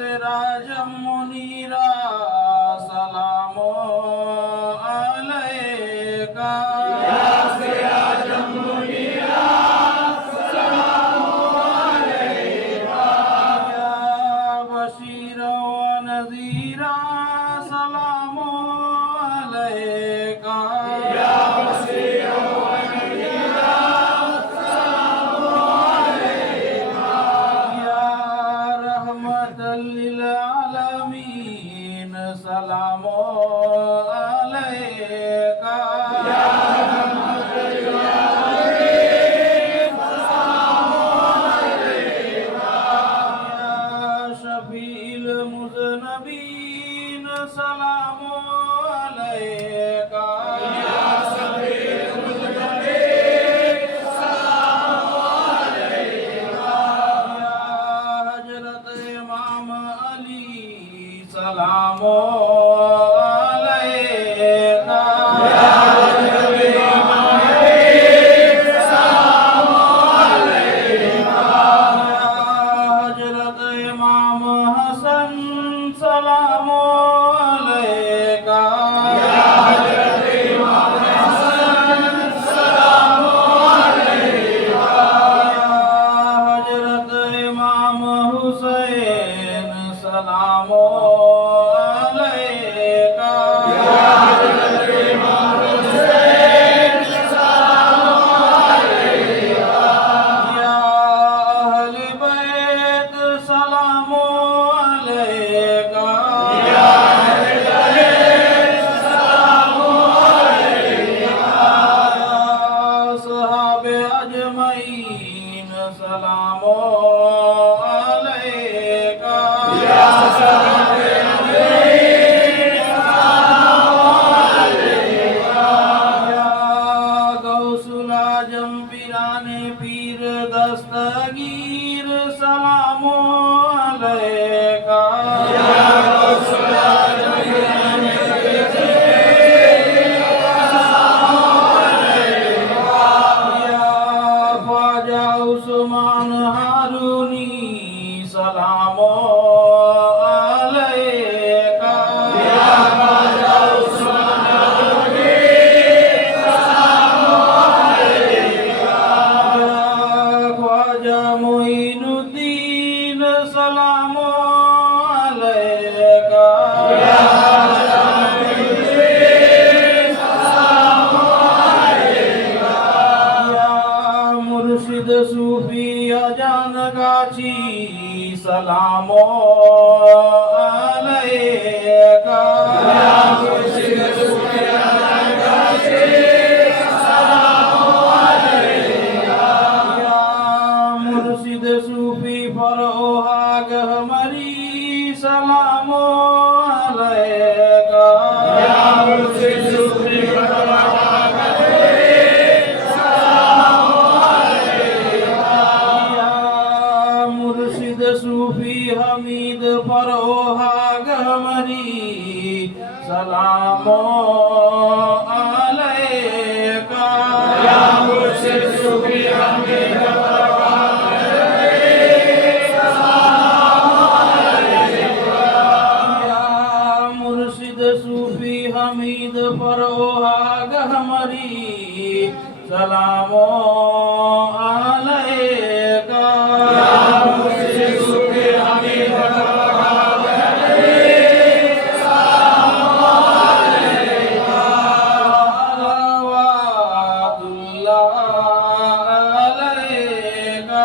সিরাজম মুনীরা সালামু আলাইকা ইয়া সিরাজম মুনীরা সালামু আলাইকা ইয়া বাশীরা ওয়া নাযীরা সালামু আলাইকা ইয়া বাশীরা ওয়া নাযীরা সালামু আলাইকা ইয়া রাহমাতাল লিল আলামিন সালামু আলাইকা ইয়া রাহমাতাল লিল আলামিন সালামু আলাইকা ইয়া শাফিউল মুযনিবিন সালামু আলাইকা ইয়া শাফিউল মুযনিবিন সালামু আলাইকা ইয়া হযরত ইমাম আলী সালামু আলাইকা ইয়া হযরত ইমাম আলী সালামু আলাইকা ইয়া হযরত ইমাম হাসান সালামু আলাইকা ইয়া হযরত ইমাম হাসান সালামু আলাইকা ইয়া হযরত ইমাম হুসাইন সালামু আলাইকা ইয়া হযরত ইমাম হুসাইন সালামু আলাইকা ইয়া আহলে বাইত সালামু আলাইকা ইয়া আহলে বাইত সালামু আলাইকা ইয়া সাহাবে আজমাইন সালামু আলাইকা ইয়া সাহাবে আজমাইন সালামু আলাইকা ইয়া গাউসুল আজম পিরানে পীর দস্তগীর সালামু আলাইকা ইয়া গাউসুল আজম পিরানে পীর দস্তগীর সালামু আলাইকা ইয়া খ্বাজা উসমান হারুনি সালামু আলাইকা ইয়া খ্বাজা উসমান হারুনি সালামু আলাইকা ইয়া খ্বাজা মুঈনুদ্দিন সালামু আলাইকা ইয়া খ্বাজা মুঈনুদ্দিন সালামু আলাইকা ইয়া মুর্শিদ সুফি আজান গাছি সালামু আলাইকা ইয়া মুর্শিদ সুফি আজান গাছি সালামু আলাইকা ইয়া মুর্শিদ সুফি ফরহাগ হমারি সালামু আলাইকা ইয়া মুর্শিদ সুফি ফরহাগ হমারি সালামু আলাইকা ইয়া মুর্শিদ সুফি হামিদ ফরহাগ হমারি সালামু আলাইকা ইয়া মুর্শিদ সুফি হামিদ ফরহাগ হমারি সালামু আলাইকা ইয়া মুর্শিদ সুফি হামিদ ফরহাগ হমারি সালামু আলাইকা ইয়া মুর্শিদ সুফি হামিদ ফরহাগ হমারি সালামু আলাইকা সালাওয়াতুল্লাহ আলাইকা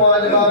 পাঁচবার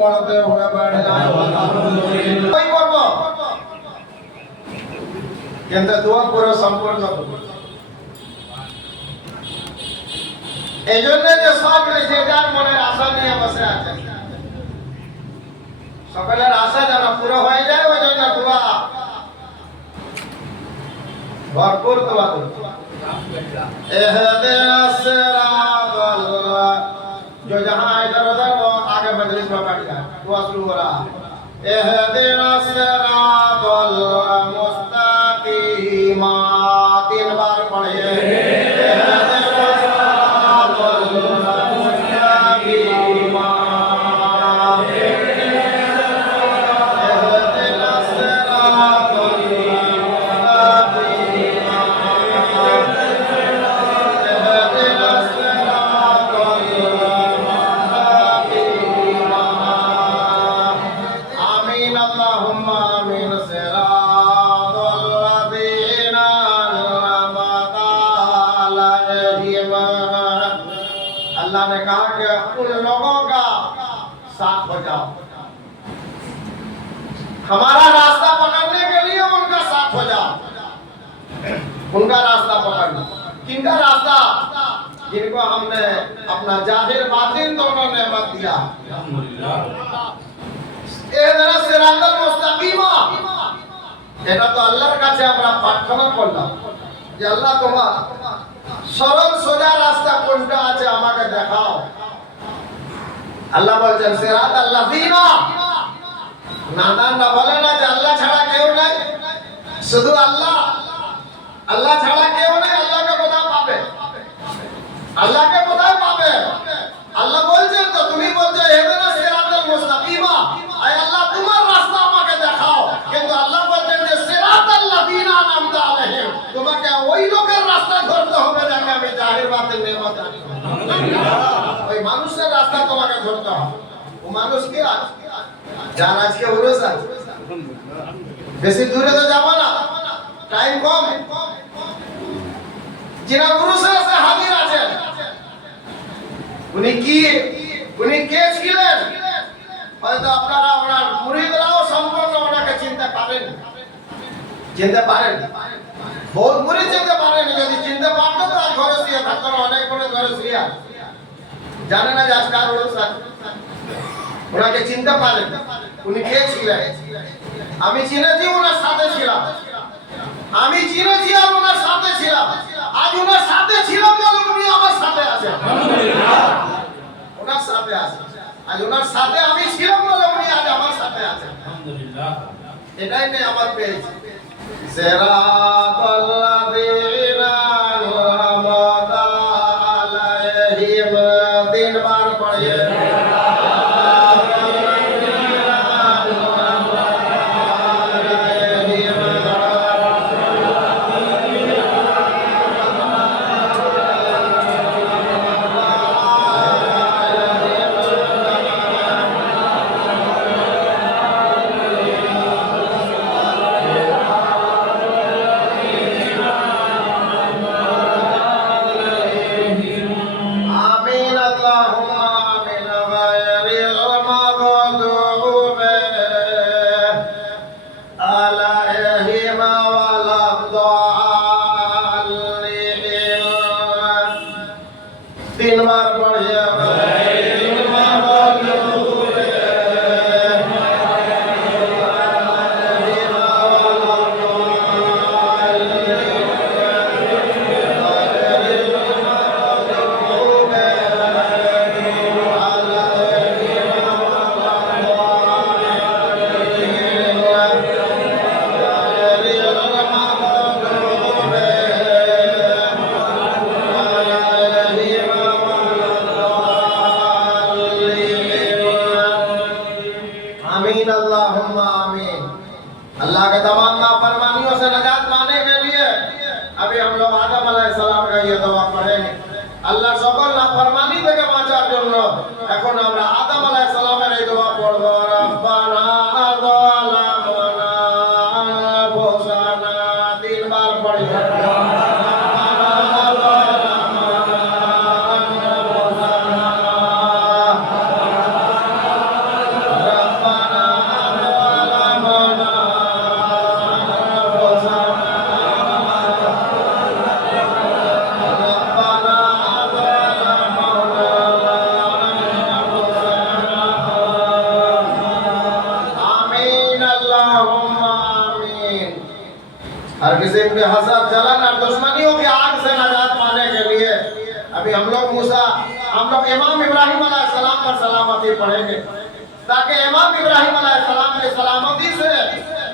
পড়তে হবে बढ़ जाए আলহামদুলিল্লাহ কই করব কিন্তু দোয়া করে সম্পূর্ণ করব এই জন্য যে সব যে যার মনের আশা নিয়ে বসে আছে, সকলের আশা যেন পুরো হয়ে যায়, ওই জন্য দোয়া ভরপুর দোয়া করতে। इहदिनस सिरातल, जो जहां इधर उधर वो आगे मजलिस में बैठ जाए, दुआ शुरू हो रहा है। इहदिनस सिरातल मुस्तकीम, 3 बार पढ़िए। इहदिनस सिरातल मुस्तकीम, इहदिनस सिरातल अल्लाह ने कहा कि उन लोगों का साथ हो जाओ, हमारा रास्ता पकड़ने के लिए उनका साथ हो जाओ, उनका रास्ता पकड़ना। किनका रास्ता? जिनको हमने अपना जाहिर बातिन दोनों नेमत दिया। इहदिना सिराताल मुस्तकीम, এটা তো আল্লাহর কাছে আমরা প্রার্থনা করলাম যে আল্লাহ তোমার সরল সোজা রাস্তা কোনটা আছে আমাকে দেখাও। আল্লাহ বলছেন সিরাতাল লাযিনা, নাদানরা বলে না যে আল্লাহ ছাড়া কেউ নাই, শুধু আল্লাহ, আল্লাহ ছাড়া কেউ নাই। আল্লাহকে কোথায় পাবে? আল্লাহকে কোথায় পাবে? আল্লাহ বলছেন তো, তুমি বলছো ইহদিনা সিরাতাল মুস্তাকিম, আয় আল্লাহ তোমার রাস্তা আমাকে দেখাও, কিন্তু আল্লাহ বলছেন যে সিরাতাল লাযিনা আনআমতা আলাইহিম, তোমাকে ওই লোকের রাস্তা ধরতে হবে যাকে আমি জাহির বাতিন নেমত দান করেছি। ওই মানুষের রাস্তা তোমাকে ধরতে হবে। ও মানুষ কি আছে? যার আজকে উরুস আছে, বেশি দূরে তো যাব না, টাইম কম। যিনি উরুসে এসে হাজির আছেন, উনি কে ছিলেন? হয়তো আপনারা ওনার মুরিদরাও সম্পূর্ণ ওনাকে চিনতে পারেন, বহুত মুরিদ চিনতে পারেন। যদি চিনতে পারতো তো আজ ঘরে শুয়ে থাকতো না, অনেক করে ঘরে শুয়ে জানে না যে আজকাল উরুস আছে। ওনাকে চিনতে পারেন, উনি কে ছিলেন? আমি চিনেছি, ওনার সাথে ছিলাম, আমি চিনেছি আর ওনার সাথে ছিলাম। আজ ওনার সাথে ছিলাম বলে উনি আমার সাথে আছেন, ওনার সাথে আছেন। আজ ওনার সাথে আমি ছিলাম বলে উনি আজ আমার সাথে আছেন, আলহামদুলিল্লাহ। এটাই নেই আমার পেয়েছি। সিরাতাল লাযিনা আনআমতা আলাইহিম, 3 বার পড়িয়ে। अल्लाह के तमाम नाफरमानियों से निजात पाने के लिए अभी हम लोग आदम अलैहिस्सलाम का ये दुआ पढ़ेंगे। আল্লাহ সকল নাফরমানি থেকে বাঁচার জন্য এখন আমরা আদম আলাইহিস সালামের এই দোয়া পড়ব। রব্বানা যালামনা আনফুসানা, 3 বার পড়ব। कासिम के हसद जलन और दुश्मनियों की आग से नजात पाने के लिए अभी हम लोग इमाम इब्राहिम अलैहिस्सलाम पर सलामती पढ़ेंगे, ताकि इमाम इब्राहिम अलैहिस्सलाम की सलामती से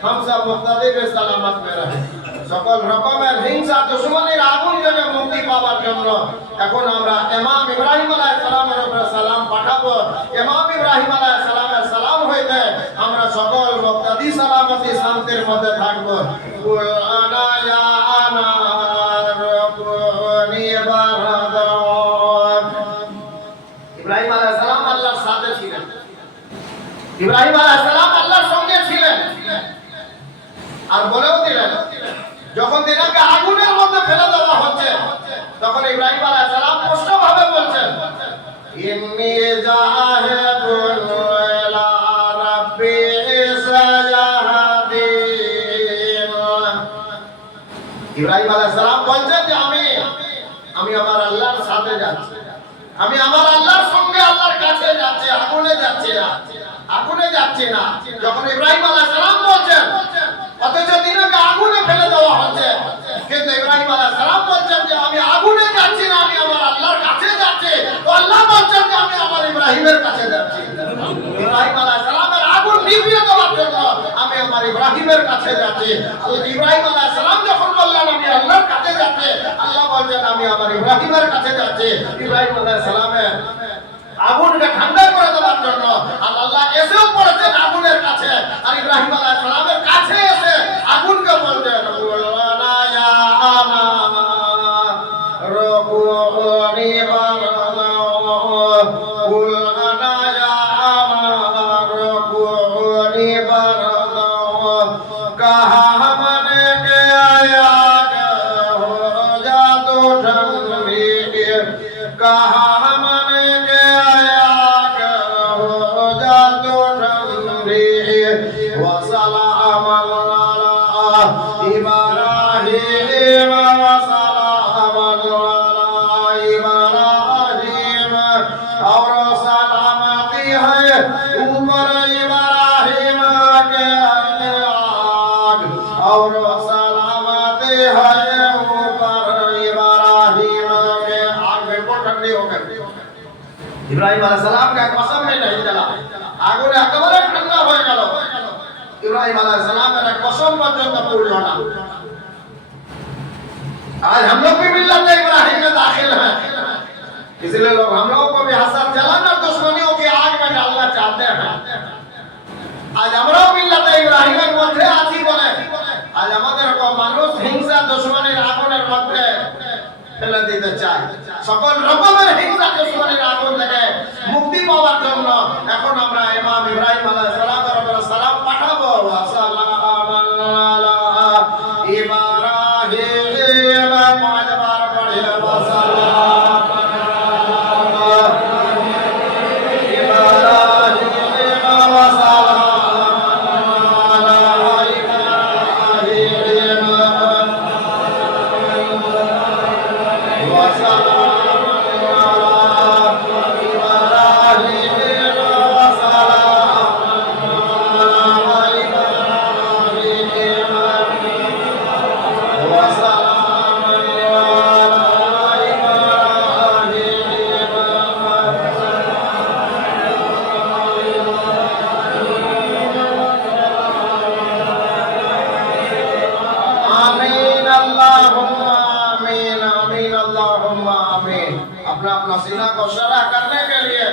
हम सब मुक्तदी के सलामत में रहें। সকল রকমের হিংসা দুশমনের আগুন থেকে মুক্তি পাওয়ার জন্য এখন আমরা ইমাম ইব্রাহিম আলাইহিস সালামের উপরে সালাম পাঠাবো। ইমাম ইব্রাহিম আলাইহিস সালামের সালাম হইতে আমরা সকল মুক্তাদি সালামতি শান্তির মধ্যে থাকব। কুল আনা ইয়া আনা রব্বুনি বারাদান। ইব্রাহিম আলাইহিস সালাম আল্লাহর সাথে ছিলেন, ইব্রাহিম আলাইহিস সালাম আল্লাহর সঙ্গে ছিলেন। আর বলেও দিলেন যখন তিনাকে আগুনের মধ্যে ফেলে দেওয়া হচ্ছে তখন ইব্রাহিম আলাইহিস সালাম স্পষ্টভাবে বলছেন ইন্নী জাহিবুন ইলা রাব্বি সায়াহদিন। ইব্রাহিম আলাইহিস সালাম বলছেন যে আমি আমার আল্লাহর সাথে যাচ্ছি, আমি আমার আল্লাহর সঙ্গে আল্লাহর কাছে যাচ্ছি, আগুনে যাচ্ছি না। যখন ইব্রাহিম আলাইহিস সালাম বলছেন অথচ তিনাকে আগুনে ফেলে দেওয়া হচ্ছে, কিন্তু ইব্রাহিম আলাইহিস সালাম বলছেন যে আমি আগুনে যাচ্ছি না, আমি আমার আল্লাহর কাছে যাচ্ছি। তো আল্লাহ বলছেন যে আমি আমার ইব্রাহিমের কাছে যাচ্ছি। ইব্রাহিম আলাইহিস সালামের আগুন নিভিয়ে দেওয়ার জন্য আমি আমার ইব্রাহিমের কাছে যাচ্ছি। ইব্রাহিম আলাইহিস সালাম যখন বললেন আমি আল্লাহর কাছে যাচ্ছি, আল্লাহ বলছেন আমি আমার ইব্রাহিমের কাছে যাচ্ছি। ইব্রাহিম আলাইহিস সালামের আগুনকে ঠান্ডা করে দেওয়ার জন্য আল্লাহ এসেও পড়েছেন আগুনের কাছে, আর ইব্রাহিম আলাইহিস সালামের কাছে এসে আগুনকে বলতেন ওয়ালা ইয়া আনা রব্বুনি বারাদান। কুল আনা ইয়া আনা রব্বুনি বারাদান। কাহা हमने के आया हो जा तो ठंडी, कहा हमने के आया हो जा तो ठंडी। वसलाम अला इब्राहीम वसलाम अला इब्राहीम। और सलामती है ऊपर इब्राहीम के आग, और सलामती है ऊपर इब्राहीम के आग। बिल्कुल ठंडी हो गई। ইব্রাহিম আলাইহিস সালাম का कसम में नहीं चला, আগুনে একেবারে ঠান্ডা হয়ে গেল। ইব্রাহিম আলাইহিস সালামের कसम পর্যন্ত পূর্ণ না। आज हम लोग भी मिल्लत इब्राहिम में दाखिल हैं, इसलिए लोग हम लोगों को भी हसद जलन और दुश्मनियों की आग में डालना चाहते हैं। आज আমরাও মিল্লাত ইব্রাহিমের মধ্যে আছি বলে আজ আমাদেরকে মানুষ হিংসা দুশ্মনির আগুনের মধ্যে ফেলে দিতে চায়। সকল রকমের হিংসা দুশ্মনির আগুন থেকে মুক্তি পাওয়ার জন্য এখন আমরা ইমাম ইব্রাহিম আলাইহিস সালামের উপর সালাম পাঠাবো। আসসালামু আলা ইব্রাহিম। পাঁচবার পড়ে আসসালাম अपना अपना सीना को शरह करने के लिए,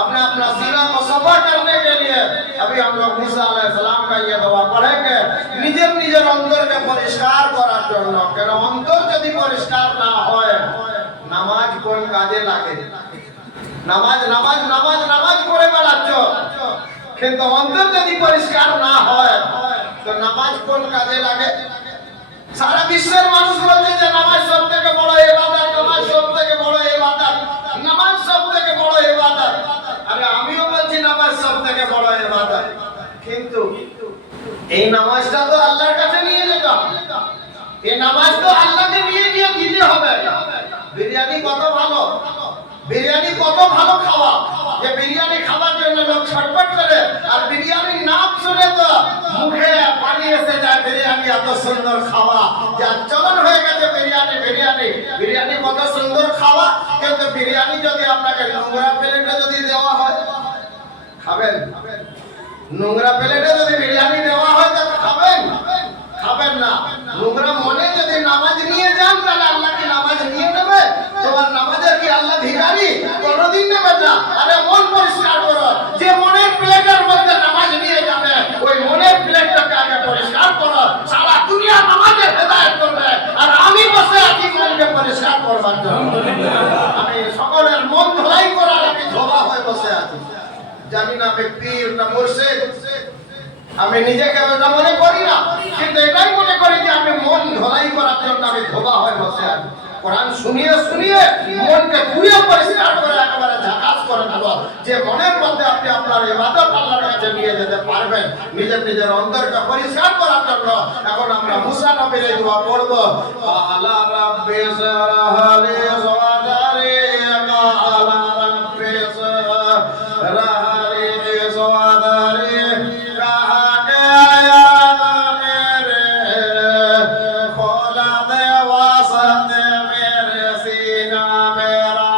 अपना अपना सीना को सफा करने के लिए अभी हम लोग मूसा अलैहिस्सलाम का ये दुआ पढ़ेंगे নিজের নিজের অন্তরকে পরিষ্কার করার জন্য। কেন অন্তর যদি পরিষ্কার না হয় নামাজ কোন কাজে লাগে? নামাজ নামাজ নামাজ নামাজ করে বেড়াচ্ছ, কিন্তু অন্তর যদি পরিষ্কার না হয় তো নামাজ কোন কাজে লাগে? সারা বিশ্বের মানুষ বলছে যে নামাজ সবথেকে বড় ইবাদত, নামাজ সবথেকে বড় ইবাদত, নামাজ সবথেকে বড় ইবাদত। আরে আমিও বলছি নামাজ সবথেকে বড় ইবাদত, কিন্তু এই নামাজটা তো আল্লাহর কাছে নিয়ে যেতে হবে। এই নামাজ তো আল্লাহকে নিয়ে গিয়ে দিতে হবে। বিরিয়ানি কত ভালো, বিরিয়ানি কত ভালো খাওয়া, যে বিরিয়ানি খাওয়ার জন্য লোক ছটফট করে, আর বিরিয়ানির নাম শুনে তো মুখে পানি এসে যায়। বিরিয়ানি এত সুন্দর খাওয়া, যার চলন হয়ে গেছে বিরিয়ানি বিরিয়ানি বিরিয়ানি কত সুন্দর খাওয়া। কিন্তু বিরিয়ানি যদি আপনাকে নোংরা প্লেটে যদি দেওয়া হয়, খাবেন? নোংরা প্লেটে যদি বিরিয়ানি দেওয়া হয় তো খাবেন? খাবেন না। নোংরা মনে যদি নামাজ নিয়ে যান, তাহলে আল্লাহ কি নামাজ নিয়ে নেবে? তোমার নামাজের কি আল্লাহ ভিখারি? কোনোদিন নেবে না। আরে মন পরিষ্কার করো। যে মনের প্লেটের মধ্যে নামাজ নিয়ে যাবে, ওই মনের প্লেটটাকে আগে পরিষ্কার করো। সারা দুনিয়া নামাজের হেদায়েত করবে, আর আমি বসে আছি মনকে পরিষ্কার করবার জন্য। আমি সকলের মন ধোলাই করার আমি ধোবা হয়ে বসে আছি। জানি না আমি পীর না মুর্শিদ, আমি নিজেকে ওটা মনে করি না, কিন্তু এটাই মনে করি যে আমি মন ধোলাই করার জন্য আমি ধোবা হয়ে বসে আছি। কোরআন শুনিয়ে শুনিয়ে মনকে পুরো পরিষ্কার করে একেবারে ঝাকাস করে দেব, যে মনের মধ্যে আপনি আপনার ইবাদত আল্লাহর কাছে নিয়ে যেতে পারবেন, নিজের নিজের অন্তরকে পরিষ্কার করার জন্য। এখন আমরা মুসা নবীর এই দোয়া পড়ব। আলা রাব্বি শরহলি সাদরি, আলা রাব্বি শরহলি সাদরি, কাহা কে আয়া মেরে খোলা দে ওয়াসত মেরে সিনা মেরা।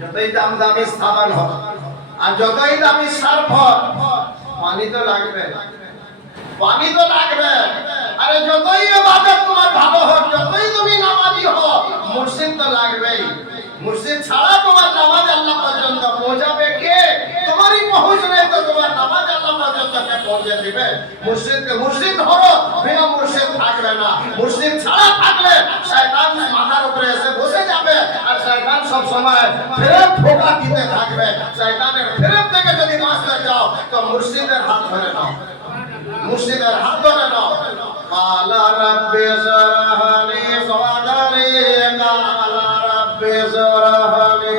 যতই দামি সাবান হোক আর যতই দামি সার্ফ হোক, পানি তো লাগবে, পানি তো লাগবে। আরে যতই ইবাদত তোমার ভালো হোক, যতই তুমি নামাজি হও, মুর্শিদ তো লাগবেই। মুর্শিদ ছাড়া তোমার নামাজ আল্লাহ পর্যন্ত পৌঁছাবে কে? তোমারই পৌঁছ নেই তো তোমার নামাজ আল্লাহ পর্যন্ত কে পৌঁছে দিবে? মুর্শিদকে মুর্শিদ ধরো, বিনা মুর্শিদ থাকবে না। মুর্শিদ ছাড়া থাকলে শয়তান মাথার উপরে এসে বসে যাবে, আর শয়তান সব সময় ফেরেব ধোঁকা দিতে থাকবে। শয়তানের ফেরেব থেকে যদি বাঁচতে চাও তো মুর্শিদের হাত ধরে নাও, মুর্শিদের হাত ধরে নাও। আলা রাব্বি শরহলি সাদরি, আলা রাব্বি শরহলি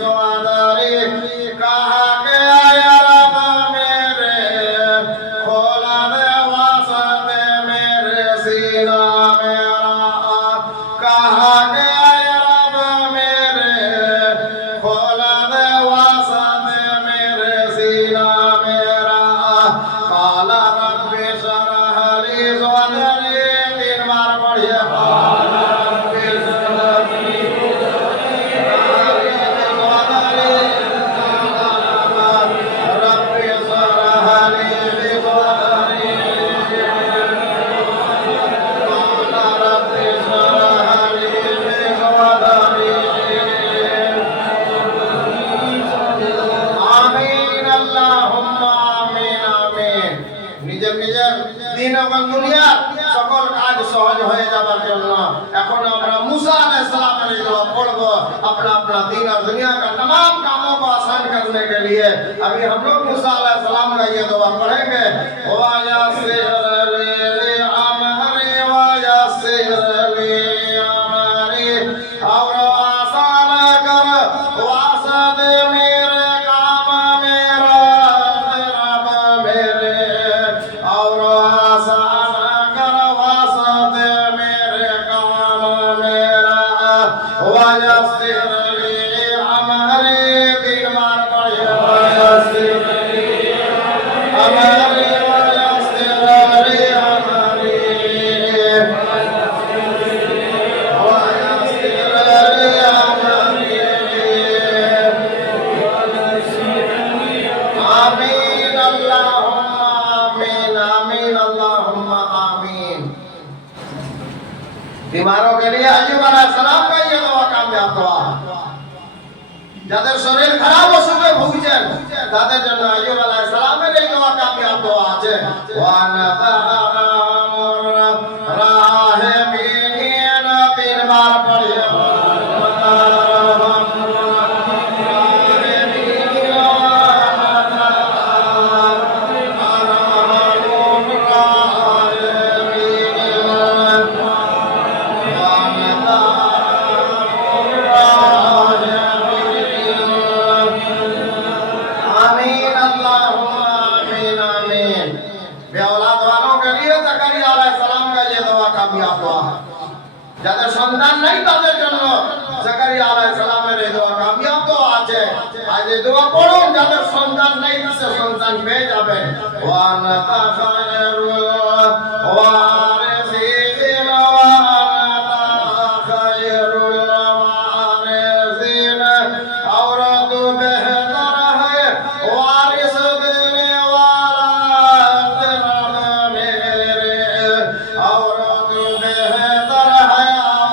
সাদরি, কাহা কে আয়া রব মেরে খোলা দে ওয়াসত মেরে সিনা মেরা, কাহা কে আয়া রব মেরে খোলা দে ওয়াসত মেরে সিনা মেরা, কালা রাব্বি শরহলি সাদরি। তিনবার পড়িয়ে কালা রাব্বি শরহলি রাব্বি শরহলি সাদরি, কালা রাব্বি শরহলি সাদরি। আমিন আল্লাহুম্মা আমিন আমিন। নিজের নিজের দিন এবং দুনিয়ার সকল কাজ সহজ হয়ে যাবার জন্য এখন আমরা मूसा अलैहिस्सलाम की दुआ पढ़ब अपना अपना दीन और दुनिया का तमाम कामों को आसान करने के लिए। अभी हम लोग मूसा अलैहिस्सलाम का ये दुआ पढ़ेंगे। वा यासिर ली अमरी, वा यासिर ली अमरी, और आसान कर वासद मेरे काम मेरा रब मेरे, और आसान कर वासद मेरे काम मेरा, वा यासिर ली अमरी। तीन बार पढ़िए वा यासिर ली अमरी, वा यासिर ली अमरी, वा यासिर ली अमरी। आमीन अल्लाहुम्मा आमीन, आमीन अल्लाहुम्मा आमीन। बीमारों के लिए अय्यूब अलैहिस्सलाम का ये दुआ कामयाब दुआ। যাদের শরীর খারাপ অসুখে ভুগছেন তাদের জন্য আইয়ুব আলাইহিস সালামের এই দোয়া কামিয়াব দোয়া আছে। ওয়া নাযারামুর রাহিমিন, তিনবার পড়িয়ে आमीन अल्लाहुम्मा आमीन आमीन। बेऔलाद वालों के কাছে দোয়া পড়ুন, যাদের সন্তান নেই সে সন্তান পেয়ে যাবে। ওয়ানাতা খায়রুল ওয়ারিসিন ওয়ানাতা খায়রুল ওয়ারিসিন और तो बेहतर है वारिस देने वाला तेरा मेरे, और तो बेहतर है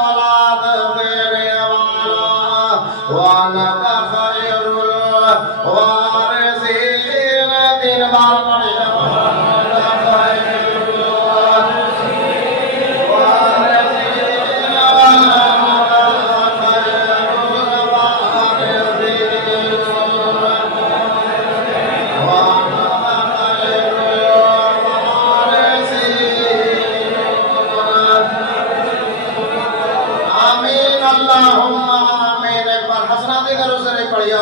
औलाद देने वाला वानता खैरुल वारिसीन। 3 बार पढ़िए वानता खैरुल वारिसीन आमीन अल्लाहुम्मा आमीन। एक बार हसनाते करो सर पढ़िए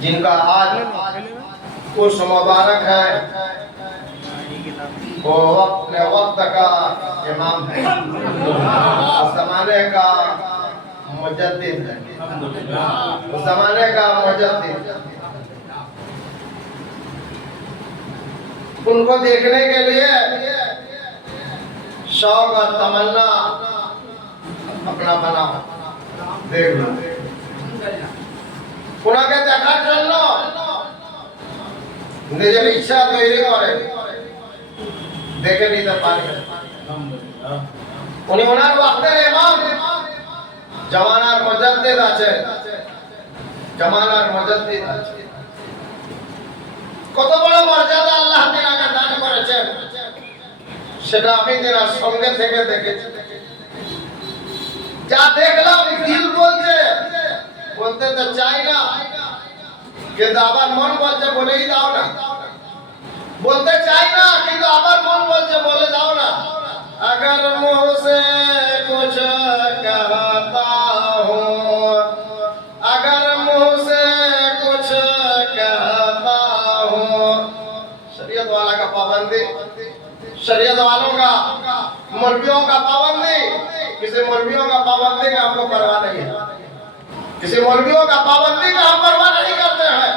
जिनका आज उस मुबारक है वो अपने वक्त का इमाम है, जमाने का मुजद्दिद है, जमाने का मुजद्दिद। उनको देखने के लिए शौक और तमन्ना अपना बनाओ, देख लो। उनके देखार জন্য নিজের ইচ্ছা তৈরি করে দেখে নিতে পারে। উনি ওনার ওয়াক্তের ইমাম, জামানার মুজাদ্দিদ আছে, জামানার মুজাদ্দিদ আছে। কত বড় মর্যাদা আল্লাহ তাআলা দান করেছেন সেটা আমি তেনার সঙ্গে থেকে দেখেছি। যা দেখলাম দিল বলছে, বলতে তো চাই না, কিন্তু আবার মন বলছে বলেই দাও না। বলতে চাই না, কিন্তু আবার মন বলছে বলে দাও না। अगर मुझसे कुछ कहता हूँ, अगर मुझसे कुछ कहता हूँ। शरीयत वाला का पाबंदी, शरीयत वालों का, मौलवियों का पाबंदी। किसी मौलवियों का पाबंदी का हमको परवाह नहीं है, किसी मौलवियों का पाबंदी का हम परवाह नहीं करते हैं।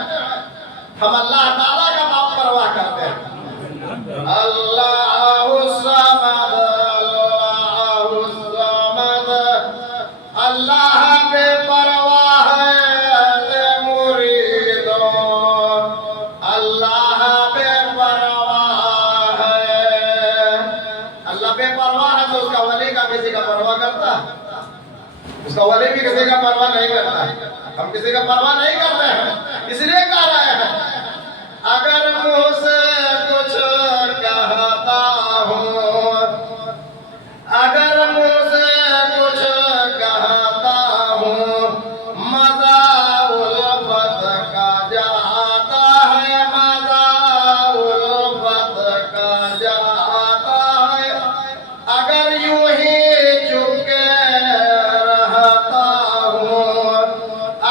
हम अल्लाह ताला का परवाह करते हैं। अल्लाहु समद, अल्लाहु समद, अल्लाह बेपरवाह है मुरीदों, अल्लाह बेपरवाह है। अल्लाह बेपरवाह है तो उसका वली का किसी का परवाह करता है? उसका वली भी किसी का परवाह नहीं करता। हम किसी का परवाह नहीं करते हैं, इसलिए कह रहे हैं अगर मुझसे कुछ कहता हूँ, अगर मुझसे कुछ कहता हूँ, मज़ा उल्फत का जाता है, मज़ा उल्फत का जाता है। अगर यूं ही चुप के रहता हूँ,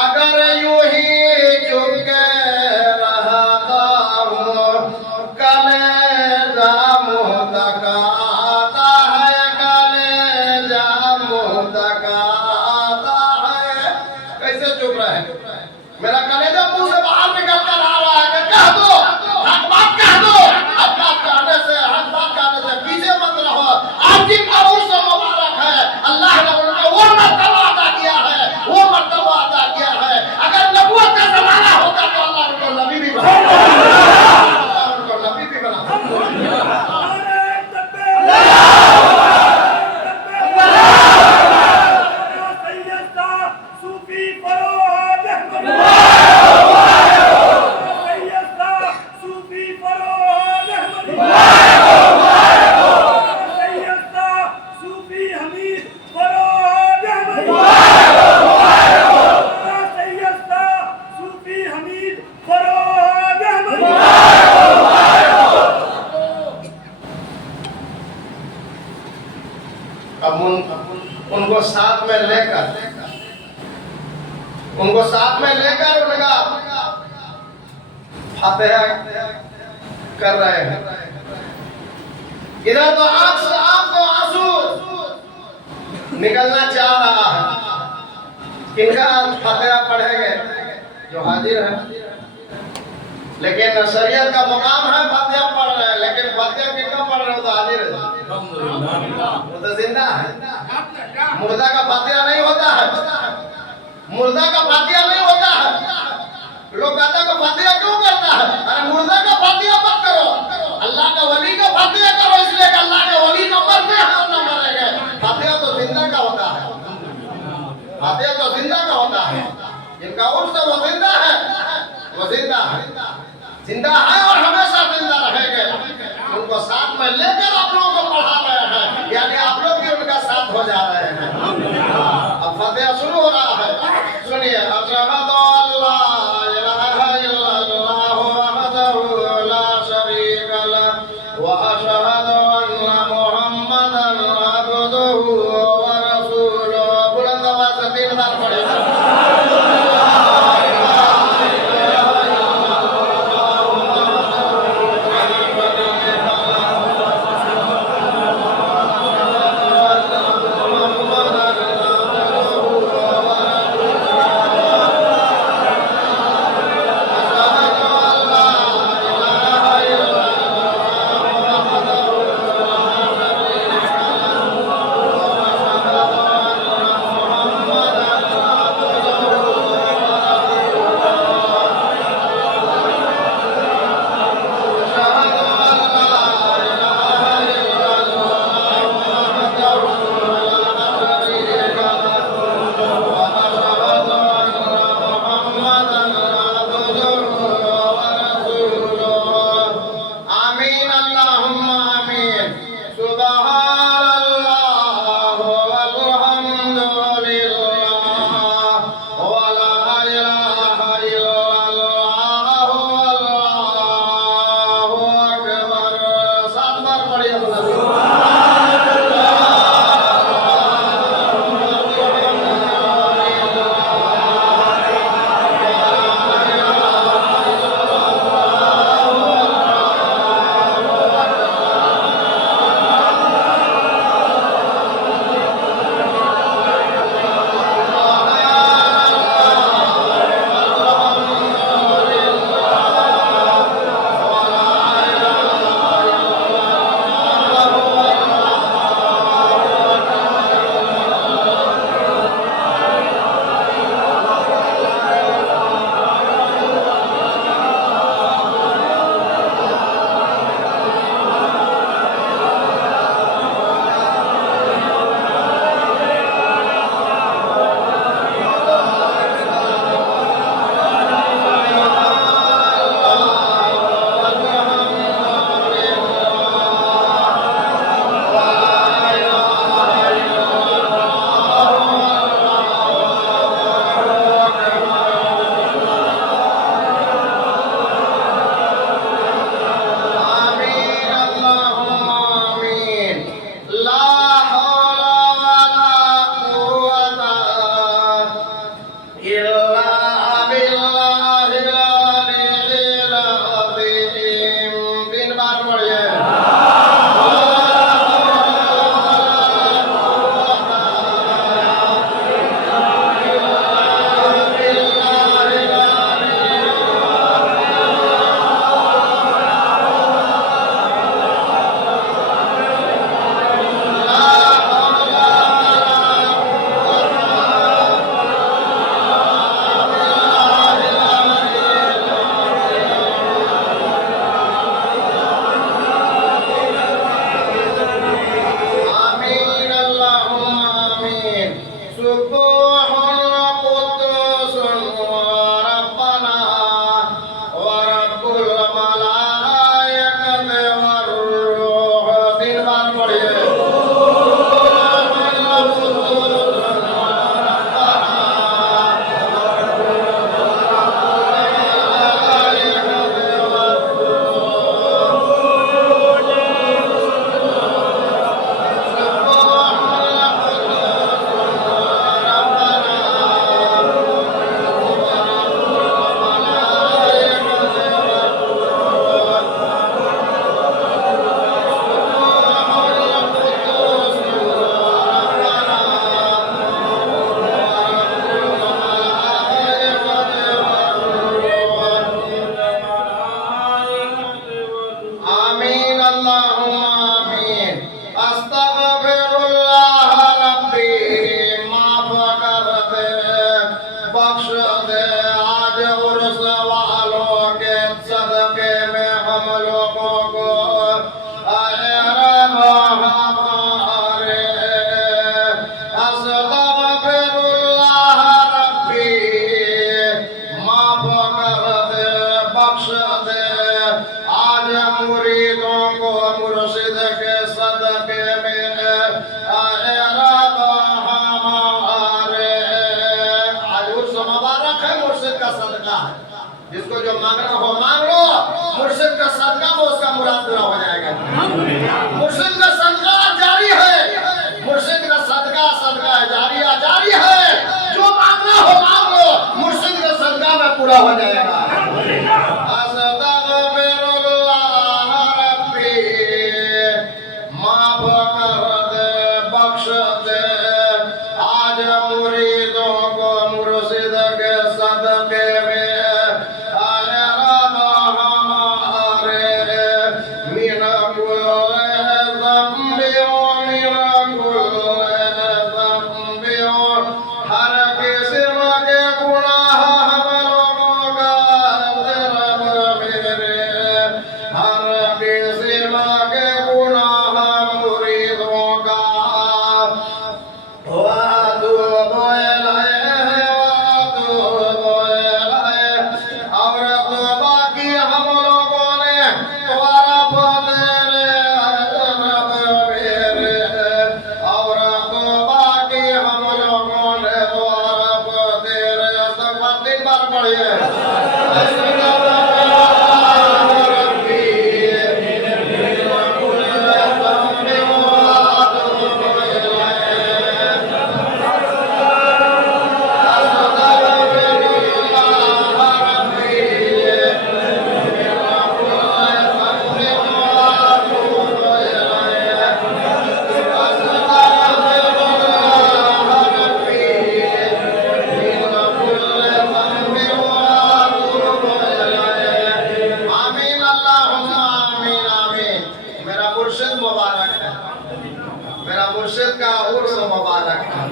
अगर यूं ही चुप के रहता हूँ, कलेजा मुँह तक आता है, कलेजा मुँह तक आता है। कैसे चुप रहे? मेरा कलेजा मुँह से बाहर निकल कर आ रहा है कि कह दो, हक बात कह दो। हक बात कहने से, हक बात कहने से पीछे मत रहो। आप जिनका उर्स मुबारक है, अल्लाह ने उनको वो मर्तबा अता किया है, वो मर्तबा अता किया है। अगर नबूवत का ज़माना होता तो अल्लाह उनको नबी भी बना, अल्लाह उनको नबी भी बना। फरोज साथ में लेकर उनका फातिहा कर रहे हैं। इधर तो आंख से आपको आंसू निकलना चाह रहा है। किनका फातिहा पढ़ेंगे? जो हाजिर है। लेकिन शरीयत का मुकाम है फातिहा पढ़ रहे हैं, लेकिन फातिहा किनका पढ़ रहे हो? तो हाजिर है, वो तो जिंदा है। मुर्दा का फातिहा नहीं होता है, मुर्दा का फातिहा नहीं होता है। लोग कहते हैं फातिहा क्यों करता है? अरे मुर्दा का फातिहा मत करो, अल्लाह का वली का फातिहा करो, इसलिए कि अल्लाह के वली नंबर पे हम न मरेंगे। फातिहा तो जिंदा का होता है, फातिहा तो जिंदा का होता है। जिनका उर्स है वो जिंदा है, वो जिंदा है, जिंदा है और हमेशा जिंदा रहेंगे। उनको साथ में लेकर आप लोगों को पढ़ा रहे हैं, यानी आप लोग भी उनका साथ हो जा रहे हैं। अब फातिहा शुरू हो रहा है, सुनिए। अशहदु अल्ला इलाहा इल्लल्लाहु वहदहु ला शरीका लह व अशहदु अन्ना मुहम्मदन अब्दुहु व रसूलुहु। बुलंद आवाज से 3 बार पढ़िए। बख्श दे आज उर्स वालों के सदके में हम लोगों को आए रब हमारे अस्तगफिरुल्लाह रब्बी माफ कर दे बख्श दे आज मुरीदों को मुर्शिद के सदके में आए रब हमारे आज उर्स मुबारक है मुर्शिद का सदका है जिसको जो मांगना हो मांग लो मुर्शिद का सदका वो उसका मुराद पूरा हो जाएगा मुर्शिद का सदका जारी है मुर्शिद का सदका सदका है जारी है जो मांगना हो मांग लो मुर्शिद का सदका में पूरा हो जाएगा अस्तगफिरुल्लाह रब्बी माफ कर दे बख्श दे आज मुरीदों को मुर्शिद के सदके में आए रब हमारे मीना कुल ज़म्बियों हर किस्म के गुनाह हम लोगों का रब मेरे हर किस्म के गुनाह मुरीदों का वातूब इलैहि और तौबा की हम लोगों ने तुम्हारा तेरे रब मेरे और तौबा की हम लोगों ने तुम्हारा तेरे इस्तगफार 3 बार पढ़िए आमीन अल्लाहुम्मा आमीन आमीन मेरा मुर्शिद मुबारक है मेरा मुर्शिद का उर्स मुबारक है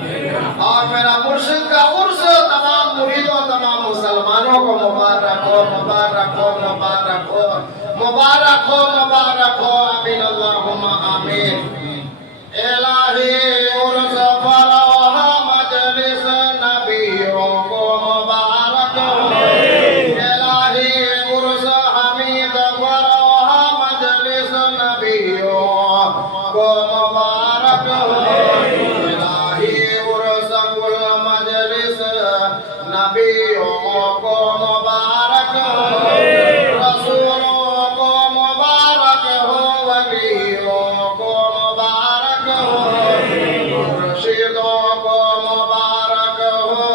और मेरा मुर्शिद का उर्स तमाम मुरीदों तमाम मुसलमानों को मुबारक हो मुबारक हो मुबारक हो मुबारक हो मुबारक हो आमीन अल्लाहुम्मा आमीन इलाही उर्स फराह मजलिस नबियों को मुबारक हो इलाही उर्स हमीद फराह मजलिस नबियों को मुबारक हो इलाही उर्स कुल मजलिस नबियों को मुबारक हो रसूलों को मुबारक हो वलियों को मुबारक हो मुर्शिदों को मुबारक हो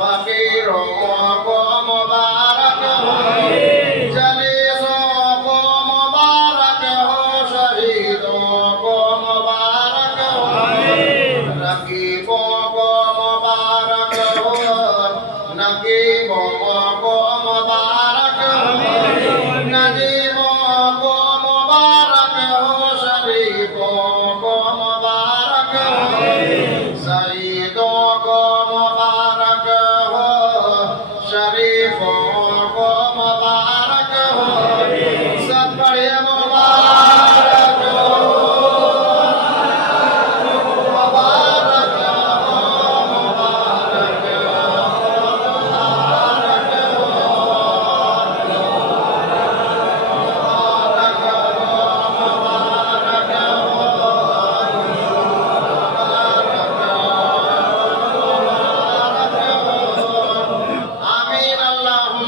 फकीरों को मुबारक हो जलीसों को मुबारक हो शहीदों को मुबारक हो रकीबों को मुबारक हो नकीबों को मुबारक हो नजीबों को मुबारक हो शरीफों को मुबारक हो सईदों को मुबारक हो शरीफों को मुबारक हो सब बड़े मुबारक हो मुबारक हो मुबारक आमीन अल्लाहुम्मा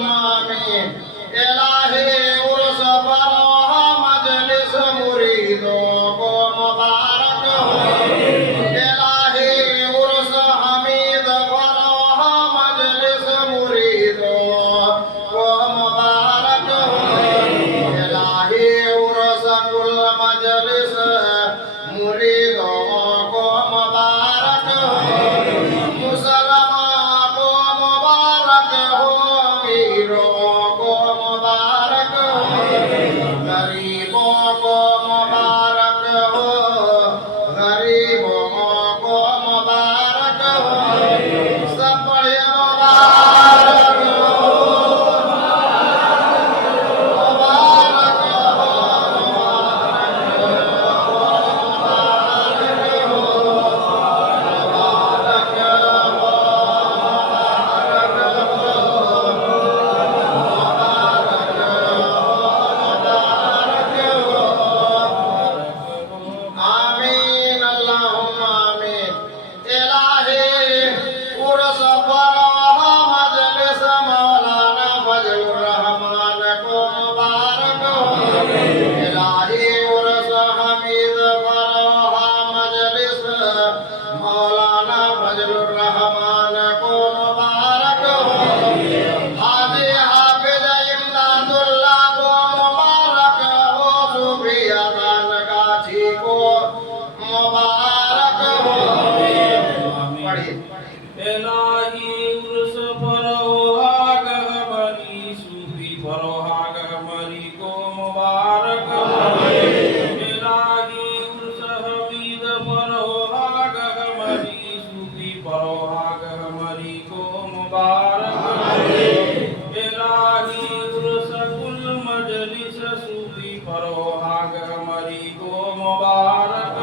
इलाही उर्स कुल मजलिस सूफी फरोहाग मरी को मुबारक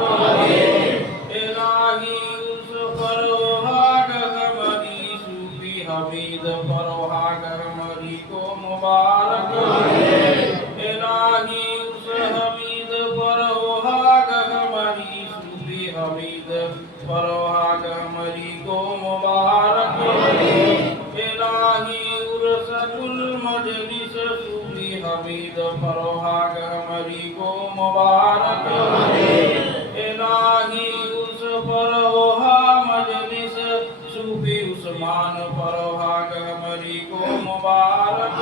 इलाही उर्स फरोहाग मरी सूफी हमीद फरोहाग मरी को मुबारक इलाही उर्स हमीद फरोहाग मरी सूफी हमीद फरोहाग मरी को मुबारक इलाही उर्स कुल मजलिस सूफी हमीद फरोहाग मरी को मुबारक इलाही उर्स फरोहा मजलिस सूफी उस्मान फरोहाग मरी को मुबारक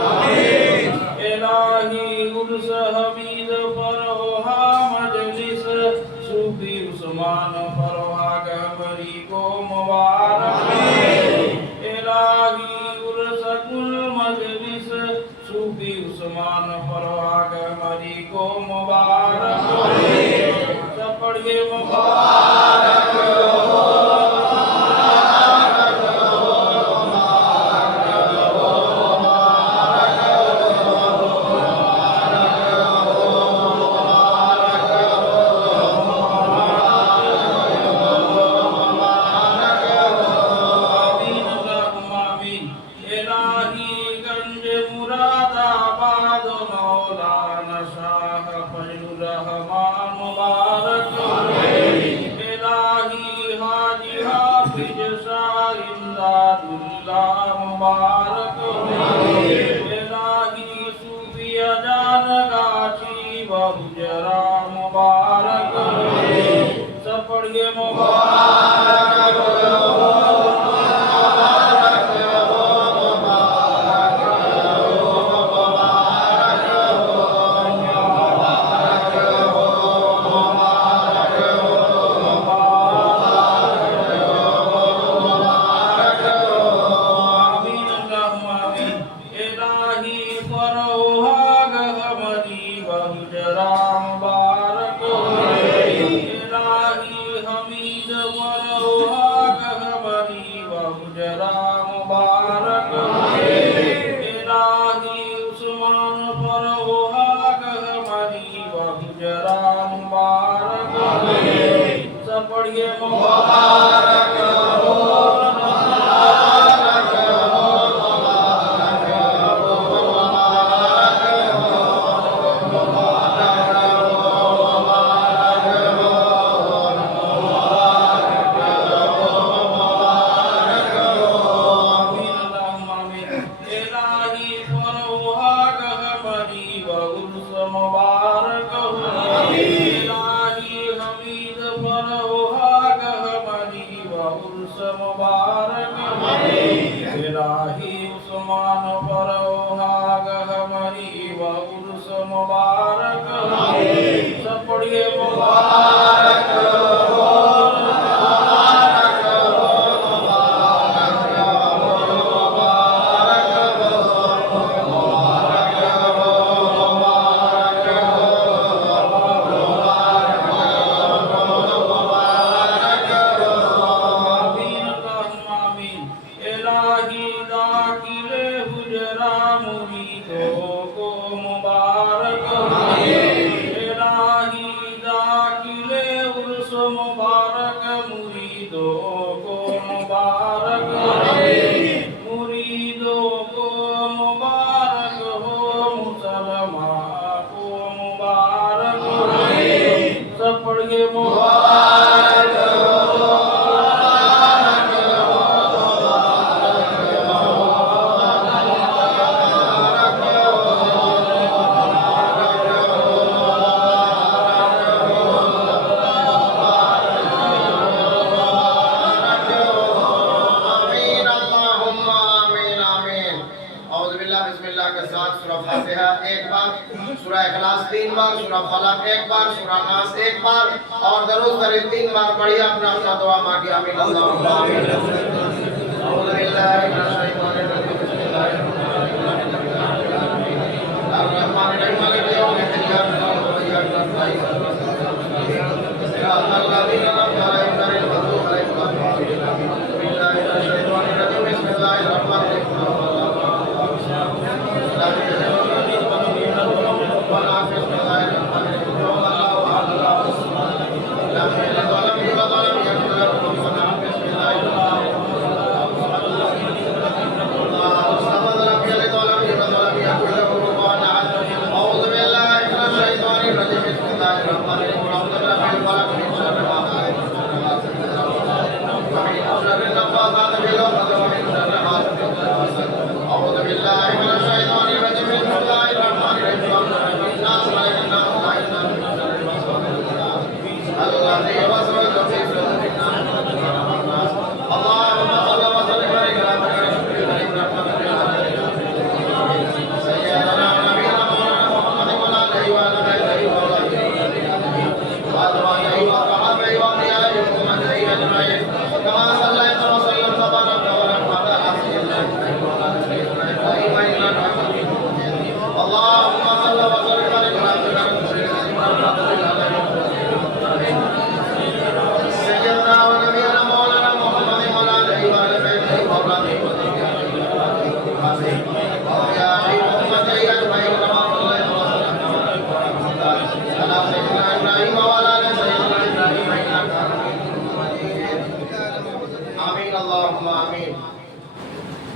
इलाही उर्स हमीद फरोहा मजलिस सूफी उस्मान फरोहाग मरी को मुबारक इलाही उर्स कुल मजलिस सूफी उस्मान फरोहाग मरी को मुबारक सब पढ़िए मुबारक आमीन अल्लाहुम्मा आमीन इलाही गंज मुरादाबाद मौलाना शाह फजलुर रहमान मुबारक इलाही हाजी हाफिज शाह इमदादुल्लाह मुबारक इलाही सूफिया जान गाची बहुजरा मुबारक सब पढ़िए मुबारक आमीन अल्लाहुम्मा आमीन इलाही फरोहाग हमरी बहुजरा मुबारक इलाही हमीद फरोहाग हमरी बहुजरा मुबारक इलाही उस्मान फरोहाग हमरी बहुजरा मुबारक सब पढ़िए मुबारक आमीन अल्लाहुम्मा आमीन इलाही फरोहाग हमरी बहुर्स मुबारक इलाही हमीद फरोहाग हमरी बहुर्स मुबारक इलाही उस्मान फरोहाग हमरी बहुर्स मुबारक सब पढ़िए मुबारक आमीन अल्लाहुम्मा आमीन इलाही दाखिले हुजरा मुरीदों को मुबारक इलाही दाखिले उर्स मुबारक मुरीदों को मुबारक मुरीदों को मुबारक हो मुसलमान को मुबारक सब पढ़िए मुबारक आमीन अल्लाहुम्मा आमीन आमीन औज़ु बिल्लाह बिस्मिल्लाह के साथ सूरह फातिहा एक बार, सूरह इखलास 3 बार, सूरह फलक 1 बार, सूरह नास 1 बार और दरूद शरीफ 3 बार पढ़िए। अपना अपना दुआ मांगिए। आमीन अल्लाहुम्मा आमीन। औज़ु बिल्लाहि मिनश शैतानिर रजीम। बिस्मिल्लाहिर्रहमानिर्रहीम। अर्रहमानिर्रहीम मालिकि यौमिद्दीन। इय्याका नअबुदु व इय्याका नस्तईन। सिरातल लज़ीना अन'अमता अलैहिम गहायरिल मग़्दूबि अलैहिम वला ddallin। बिस्मिल्लाहिर्रहमानिर्रहीम। बिस्मिल्लाहिर्रहमानिर्रहीम।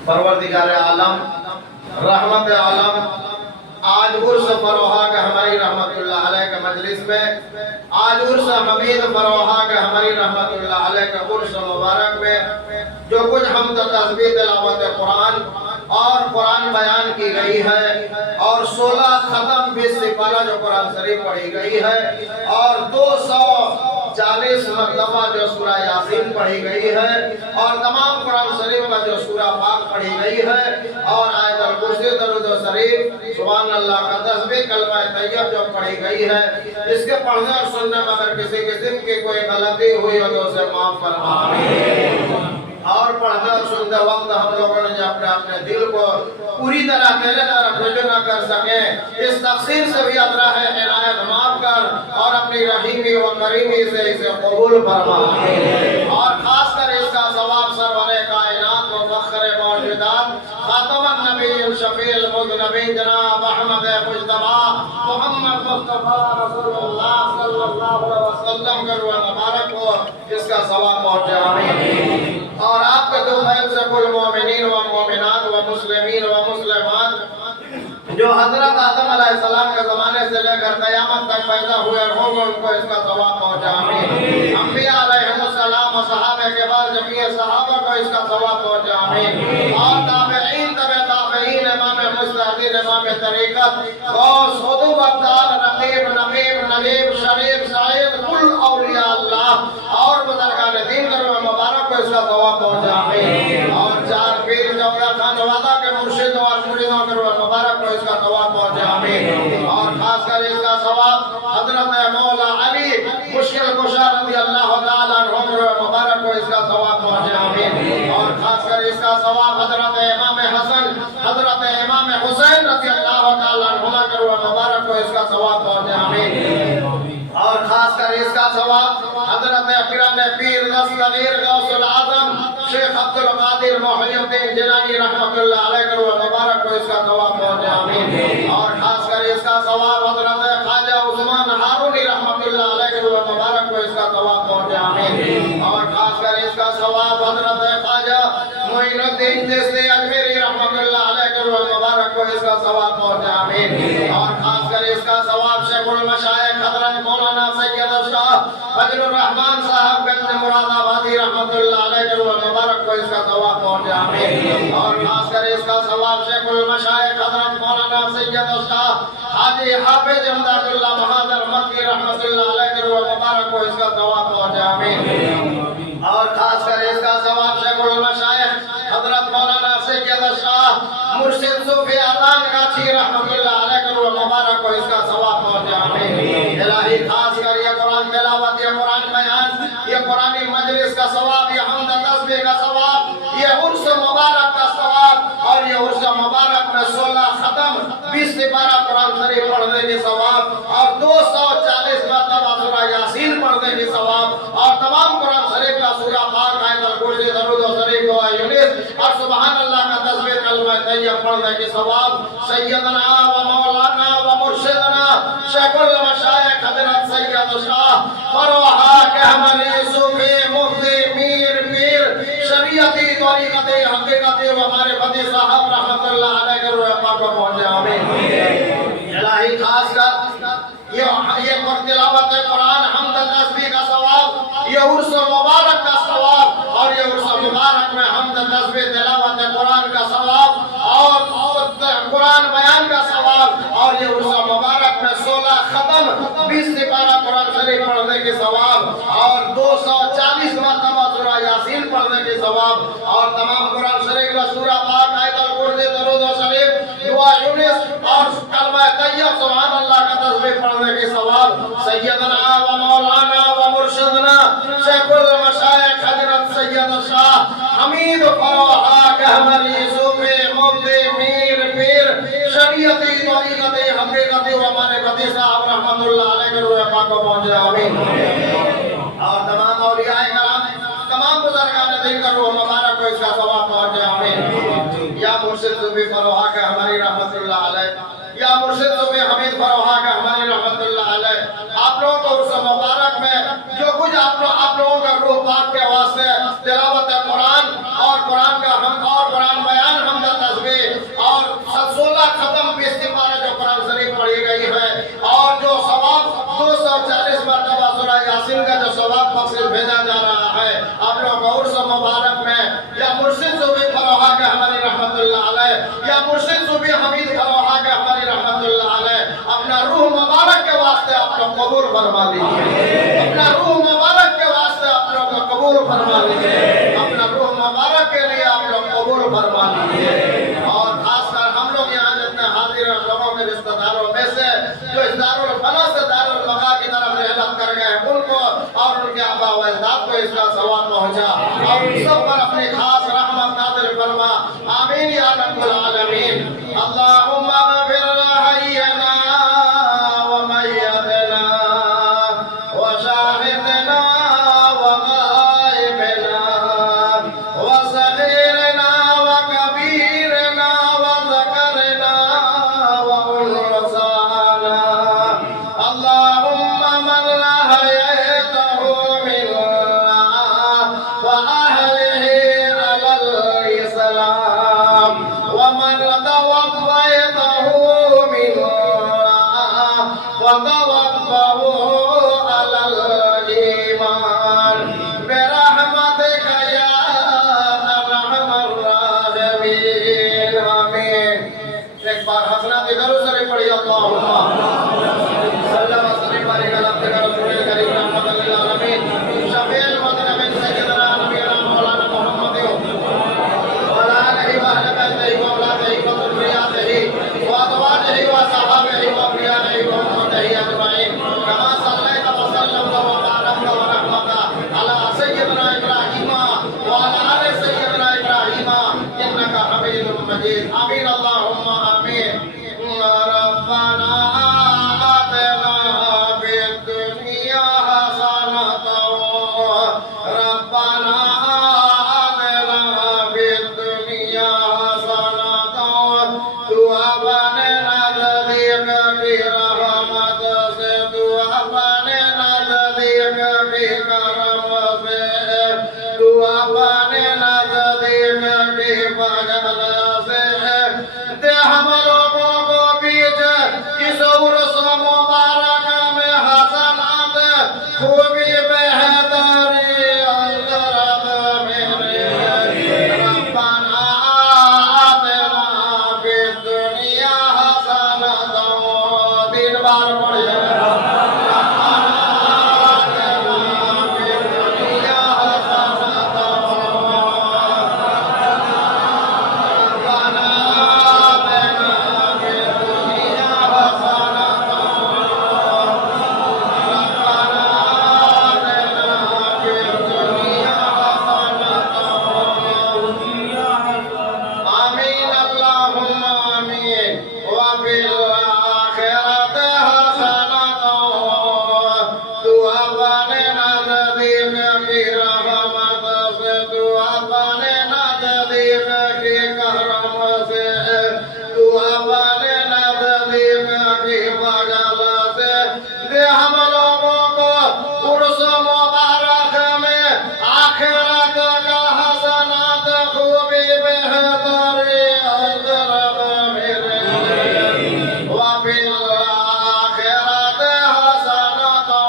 परवरदिगार आलम रहमत आलम आज उर्स फरोहा का हमारी रहमतुल्लाह अलैह के मजलिस में आज उर्स हमीद फरोहा का हमारी रहमतुल्लाह अलैह के उर्स मुबारक में जो कुछ हम तस्बीह तिलावत कुरान और कुरान बयान की गई है और 16 खत्म 20 सिपारा जो कुरान शरीफ पढ़ी गई है और 240 मरतबा जो सूरा यासीन पढ़ी गई है और तमाम कुरान शरीफ का जो सूरा पाक पढ़ी गई है और आयतुल कुर्सी दरूद शरीफ सुभान अल्लाह का तस्बीह कलमा तैयब जो पढ़ी गई है इसके पढ़ने और सुनने में अगर किसी किस्म की कोई गलती हुई हो तो उसे माफ फरमा आमीन। और पढ़ते और सुनते वक्त हम लोगों ने अपने अपने दिल को पूरी तरह तेरे तरफ रुजू न कर सके इस तकसीर से भी अतरा है इनायत माफ कर और अपनी रहीमी व करीमी से इसे कबूल फरमा और खास कर इसका सवाब सरवरे कायनात व फख्र मौजूदात खातमुन नबीय्यिन शफीउल मुज़नबीन जनाब अहमद मुज्तबा मोहम्मद मुस्तफा रसूलुल्लाह सल्लल्लाहु अलैहि वसल्लम का मुबारक हो इसका सवाब पहुंचे आमीन। और आपके दो फैल से कुल मोमिनीन व मोमिनात व मुस्लिमीन व मुस्लिमात जो हजरत आदम अलैहिस्सलाम के ज़माने से लेकर क़यामत तक पैदा हुए और होंगे उनको इसका सवाब पहुंचा आमीन। अंबिया अलैहिस्सलाम और सहाबा के बाद जमीय सहाबा को इसका सवाब पहुंचा आमीन। और ताबईन तबे ताबईन इमाम मुजतहिदीन इमाम तरीक़त गौस खुतूब अब्दाल रकीब नकीब नजीब शरीफ साइद कुल औलिया अल्लाह और बुजुर्गान दीन का मुबारक को इसका सवाब पहुंचा आमीन। और चार पीर जौला खान वादा के मुर्शिद और मुरीदों के मुबारक को इसका सवाब पहुंचे आमीन। और खासकर इसका सवाब हजरत मौला अली मुश्किल कुशा रज़ी अल्लाह तआला अन्हु के मुबारक को इसका सवाब पहुंचे आमीन। और खासकर इसका सवाब हजरत इमाम हसन हजरत इमाम हुसैन रज़ी अल्लाह तआला अन्हुमा के मुबारक को इसका सवाब पहुंचे आमीन। और खासकर इसका सवाब हजरत अकीरान पीर दस्तगीर गौसुल आजम शेख अब्दुल कादिर मोहिउद्दीन जिलानी रहमतुल्लाह अलैह के मुबारक को इसका सवाब पहुंचे आमीन। और खासकर इसका सवाब हजरत ख्वाजा उस्मान हारूनी रहमतुल्लाह अलैह के मुबारक को इसका सवाब पहुंचे आमीन। और खासकर इसका सवाब हजरत ख्वाजा मोइनुद्दीन चिश्ती अजमेरी रहमतुल्लाह अलैह के मुबारक को इसका सवाब पहुंचे आमीन। और खासकर इसका सवाब शेखुल मशाइख हजरत मौलाना सैयद शाह फजलुर रहमान साहब गंज मुरादाबादी रहमतुल्लाह अलैह के मुबारक को इसका सवाब पहुंचे आमीन। और खासकर इसका सवाब शेखुल मशाइख हजरत मौलाना सैयद शाह हाजी हाफिज इमदादुल्लाह महादर मक्की रहमतुल्लाह अलैह के मुबारक को इसका सवाब पहुंचे आमीन। और खासकर इसका सवाब शेखुल मशाइख हजरत मौलाना सैयद शाह मुर्शिद सूफी अलान गाछी रहमतुल्लाह अलैह के मुबारक को इसका सवाब पहुंचे आमीन। इलाही खासकर ये कुरान तिलावत ये कुरान बयान ये कुरानी मजलिस का सवाब ये हमद तस्बीह का सवाब ये उर्स मुबारक का सवाब और ये उर्स मुबारक में 16 खत्म 20 सिपारा कुरान शरीफ पढ़ने की सवाब और 240 मरतबा सूरा यासीन पढ़ने की सवाब और तमाम कुरान शरीफ का सूरा पाक आयतुल कुर्सी दरूद शरीफ दुआ यूनिस और सुभान अल्लाह का तस्बीह कलमा तैयब पढ़ने की सवाब सैयदना व मौलाना व मुर्शिदना शेखुल मशाइख हजरत सैयद शाह फरोहा के हमारे सूफी मुफ्ती मीर पीर शरीयती तरीक़ते हकीकते व हमारे फती साहब रहमतुल्लाह अलैह के रूह पाक को पहुंचे आमीन। इलाही खासकर ये तिलावत कुरान हमद तस्बीह का सवाब ये उर्स मुबारक का सवाब और ये उर्स मुबारक में हमद तस्बीह तिलावत कुरान का सवाब और कुरान बयान का सवाब और ये उर्स मुबारक में 16 खत्म 20 सिपारा कुरान शरीफ पढ़ने के सवाब और 240 मरतबा सूरा यासीन पढ़ने के सवाब और तमाम कुरान शरीफ का सूरा पाक आयतुल कुर्सी दरूद शरीफ दुआ यूनिस और कलमा तैयब सुभान अल्लाह का तस्बीह पढ़ने के सवाब सैयदना व मौलाना व मुर्शिदना शेखुल मशाइख हजरत सैयद शाह हमीद फरोहा के हमारी सूफी मुफ्ती मीर पीर शरीयती तरीक़ते हकीकते व हमारे फती साहब रहमतुल्लाह अलैह के रूह पाक को पहुंचे आमीन। और तमाम औलिया कराम तमाम बुजुर्गान दीन का रूह मुबारक को इसका सवाब पहुंचे आमीन। या मुर्शिद सूफी फरोहा के हमारी रहमतुल्लाह अलैह या मुर्शिद सूफी हमीद फरोहा के हमारी रहमतुल्लाह अलैह आप लोगों को उस मुबारक में जो कुछ आप लोगों का रूह पाक के वास्ते तिलावत कुरान और कुरान का हम और कुरान बयान या मुर्शिद सूफी हमीद फरोहा के हमारी रहमतुल्लाह अलैह अपना रूह मुबारक के वास्ते अपना कबूल फरमा लीजिए, अपना रूह मुबारक के वास्ते अपना कबूल फरमा लीजिए, अपना रूह मुबारक के लिए अपना कबूल फरमा लीजिए। और खासकर हम लोग यहाँ जितने हाजिर हैं लोगों के रिश्तेदारों में से जो इस दारुल फना से दारुल बका की तरफ रहमत कर गए हैं उनको और उनके आबा व अजदाद को इसका सवाब पहुंचा और उन सब पर अपनी खास रहमत नाज़िल फरमा। आमीन या रब्बल आलमीन। अल्लाहुम्मा ग़फिर लहय्यना व मय्यतना व शाहिदना व गायबना व सगीरना व कबीरना व ज़करना व उनसाना। अल्लाहुम्मा मन लहयतहु मिन्ना व अहलिही अलल इस्लाम व मन तवफ़यतहु मिन्ना व तवफ़हु अलल ईमान बिरहमतिका या अरहमर राहिमीन। आमीन। एक बार हसना दिगर शरीफ पढ़िए। अल्लाहुम्मा सल्लल्लाहु अलैहि व सल्लम अला रसूलिल करीम रहमतुल लिल आलमीन शफीउल मुज़निबीन सय्यिदना नबीना मौलाना मुहम्मद व अला आलिहि व सहबिहि व औलादिहि व ज़ुर्रिय्यतिहि व अज़वाजिहि व सहाबिहि व अव्लियाइहि व उम्मतिहि अजमईन कमा सल्लैता व सल्लमता व बारकता व रहमता अला सय्यिदना इब्राहीम व अला आलि सय्यिदना इब्राहीम इन्नका हमीदुम मजीद। आमीन। अल्लाहुम्मा आमीन। रब्बना आतिना फिद दुनिया हसनतन रब्बना आतिना फिद दुनिया हसनतन तू अपने नज़दीक की रहमत से तू अपने नज़दीक की करम से तू अपने नज़दीक की फजल से दे हम लोगों को बीच इस उर्स मुबारक में हसनात खूबी बेहतरी अल्लाह मेरे रब्बना आतिना फिद दुनिया हसनतन। तीन बार पढ़िए। रब्बना आतिना फिद दुनिया हसनतन रब्बना आतिना फिद दुनिया हसनतन रब्बना आतिना फिद दुनिया हसनतन। आमीन। अल्लाहुम्मा आमीन। व फिल आखिरत हसनतन तू अपने नज़दीक की रहमत से तू अपने नज़दीक की करम से तू अपने नज़दीक की फजल से दे हम लोगों को उर्स मुबारक में आखिरत का हसनात खूबी बेहतरी अजर मेरे व फिल आखिरत हसनतन।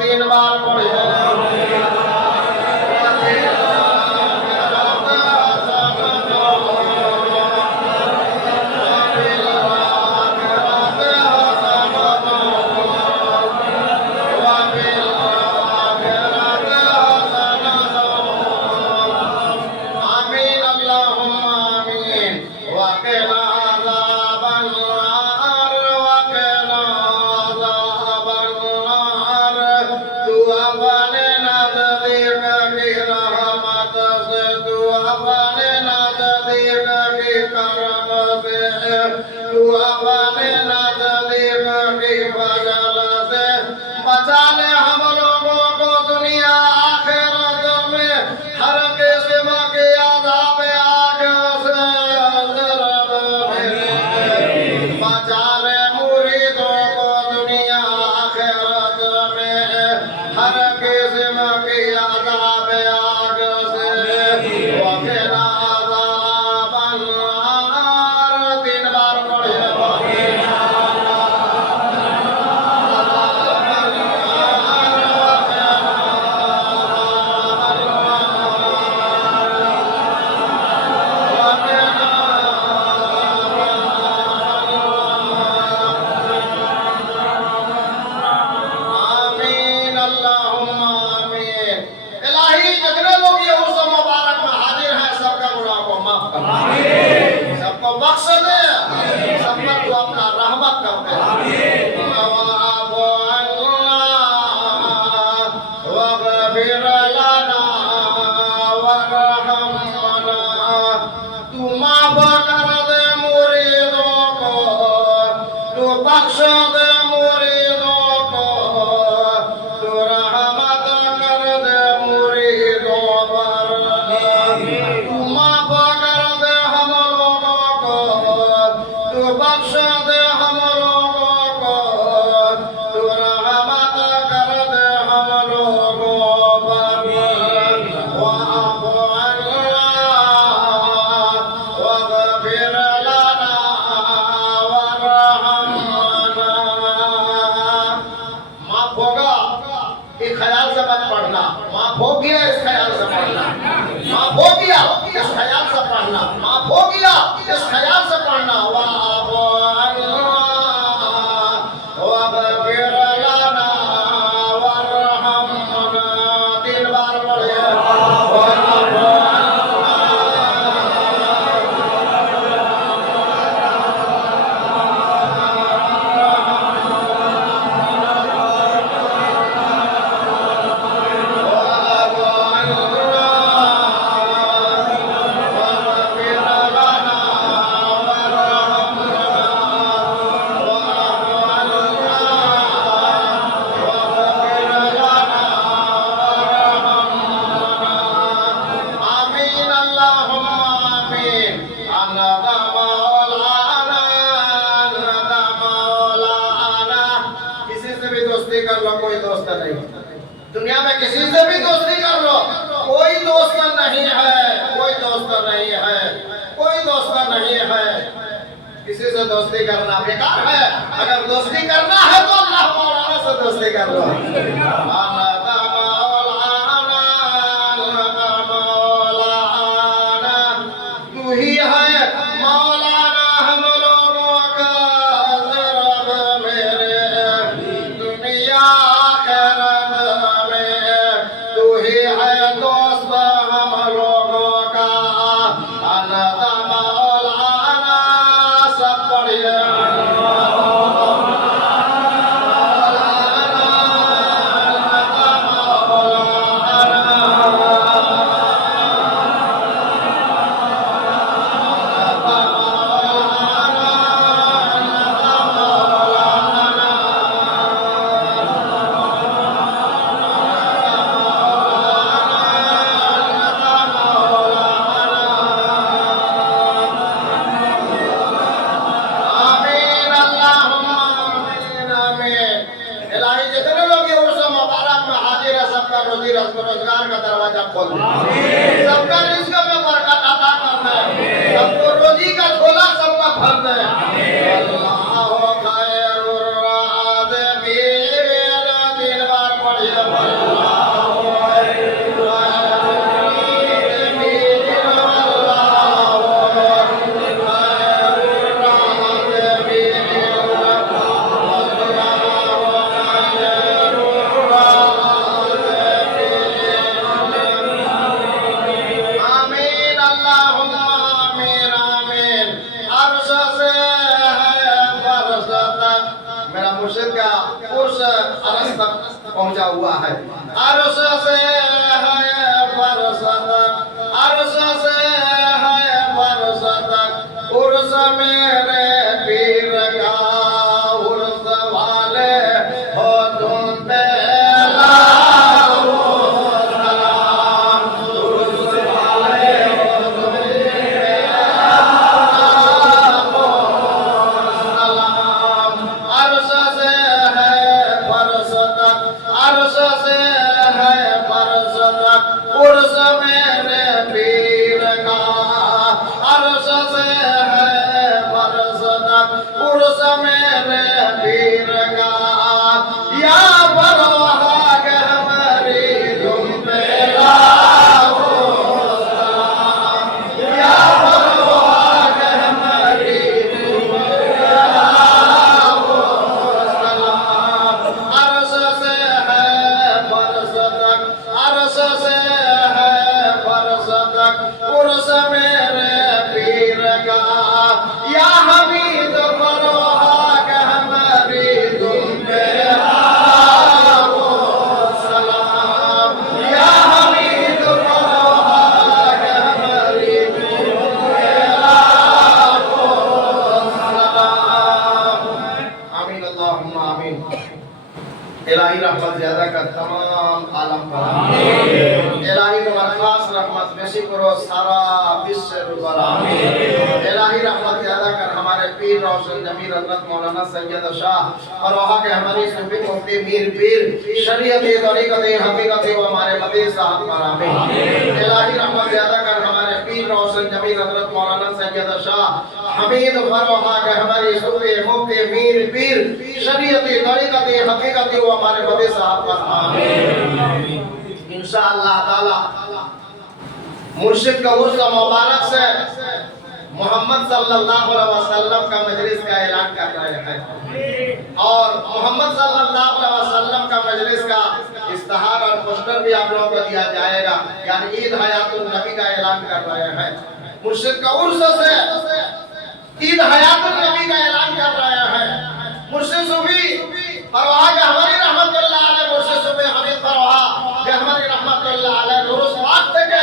तीन बार पढ़िए। आमीन। अल्लाहुम्मा आमीन। वक़िना अज़ाबन नार वक़िना अज़ाबन नार तू अपने नज़दीक की रहमत से तू अपने नज़दीक की करम से तू अपने नज़दीक की फजल से बचा ले हम लोगों को दुनिया आखिरत में हर किस्म के अज़ाब आग से अज़र मेरे बचा ले मुरीदों को दुनिया आखिरत में हर किस्म के अज़ाब आग से वक़िना अज़ाबन नार। तीन बार पढ़िए। वक़िना बख्श दे, सब पर तू अपना रहमत कर दे। वग़फिर लना वरहमना, तू माफ कर दे मुरीदों को, तू बख्श दे मुरीदों को, तू रहमत कर दे मुरीदों पर। तू माफ कर दे हम लोगों को, तू बख्श दे हम लोगों को, तू रहमत कर दे हम लोगों पर। वअफ़ अन्ना वग़फिर लना वरहमना। माफ होगा इस ख्याल से मत पढ़ना, माफ हो गया इस ख्याल से पढ़ना, माफ हो गया इस ख्याल से पढ़ना, माफ हो गया इस ख्याल से पढ़ना। वअफ़ अन्ना वग़फिर लना वरहमना। 3 बार पढ़िए। आमीन अल्लाहुम्मा आमीन। अनदा मौलाना, अनदा मौलाना। किसी से भी दोस्ती कर लो, कोई दोस्त नहीं। दुनिया में किसी से भी दोस्ती कर लो, कोई दोस्त नहीं है, कोई दोस्त नहीं है, कोई दोस्त नहीं है। किसी से दोस्ती करना बेकार है। अगर दोस्ती करना है तो अल्लाह मौलाना से दोस्ती कर लो। अनदा मौलाना, अनदा मौलाना, तू ही है मौलाना हम लोगों का। ज़रब मेरे दुनिया आखिरत में, तू ही है दोस्त हम लोगों का। अनदा मौलाना, सब पढ़िए। आमीन अल्लाहुम्मा आमीन आमीन। इलाही जितने लोग ये उर्स मुबारक में हाजिर है, सबका रोजी रोजगार का दरवाजा खोल दे। सबका रिज़्क़ में बरकत अता कर दे। सबको रोजी का झोला सबका भर दे। अल्लाहु खैरुर राज़िक़ीन। 3 बार पढ़िए। अल्लाहु खैरुर राज़िक़ीन, अल्लाहु खैरुर आमीन अल्लाहुम्मा आमीन आमीन। अर्श से है फर्श तक, मेरा मुर्शिद का उर्स अर्श तक पहुंचा हुआ है। अर्श से है फर्श तक, अर्श से है फर्श तक, उर्स मेरे पीर का। उर्स वाले हो तुम पे लाखों सलाम, उर्स वाले हो तुम पे लाखों सलाम। अर्श से है फर्श तक, अर्श से है फर्श तक, उर्स मेरे पीर का। अर्श से है फर्श तक, उर्स मेरे पीर का। या बरवाह हमारी तुम पे लाखों सलाम, या बरवाह हमारी तुम पे लाखों सलाम। अर्श से है फर्श तक, अर्श से है फर्श तक, उर्स मेरे पीर का। इलाही रहमत ज्यादा कर तमाम आलम पर आमीन। इलाही तुम्हारा खास रहमत बेशी करो सारा विश्व पर आमीन। इलाही रहमत ज्यादा कर हमारे पीर रोशन जमीर हजरत मौलाना सैयद शाह और वहाँ के हमारी सूफी मुफ्ती मीर पीर शरीयत तरीक़त हकीकत व हमारे मदे साहब पर आमीन। इलाही रहमत ज्यादा कर हमारे पीर रोशन जमीर हजरत मौलाना सैयद शाह हमीद फरवहा के हमारी सूफी मुफ्ती मीर पीर शरीयत तरीक़त हकीकत व हमारे मदे साहब पर आमीन। इंशाअल्लाह ताला मुर्शिद का उर्स मुबारक से मोहम्मद सल्लल्लाहु अलैहि वसल्लम का मजलिस का ऐलान कर रहे हैं और मोहम्मद सल्लल्लाहु अलैहि वसल्लम का मजलिस का इश्तिहार और पोस्टर भी आप लोगों को दिया जाएगा, यानी ईद हयातुन नबी का ऐलान कर रहे हैं। मुर्शिद का उर्स से ईद हयातुन नबी का ऐलान कर रहे हैं। मुर्शिद सूफी परवाह के हमारी रहमतुल्लाह अलैह मुर्शिद सूफी हमीद परवाह के हमारी रहमतुल्लाह अलैह उर्स वक्त থেকে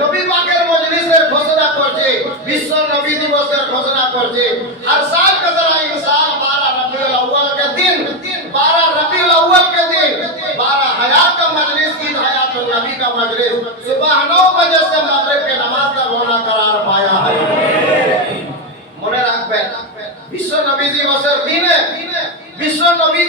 নবী পাকের মজলিসের ঘোষণা করছে, বিশ্ব নবী দিবসের ঘোষণা করছে। हर साल का जरा इंसान 12 रबीउल अव्वल के दिन 12 रबीउल अव्वल के दिन 12 हयात का मजलिस ईद हयातुन नबी का मजलिस सुबह 9 बजे से मगरिब के नमाज तक होना करार पाया है। মনে রাখবেন বিশ্ব নবী দিবসের দিনে বিশ্ব নবী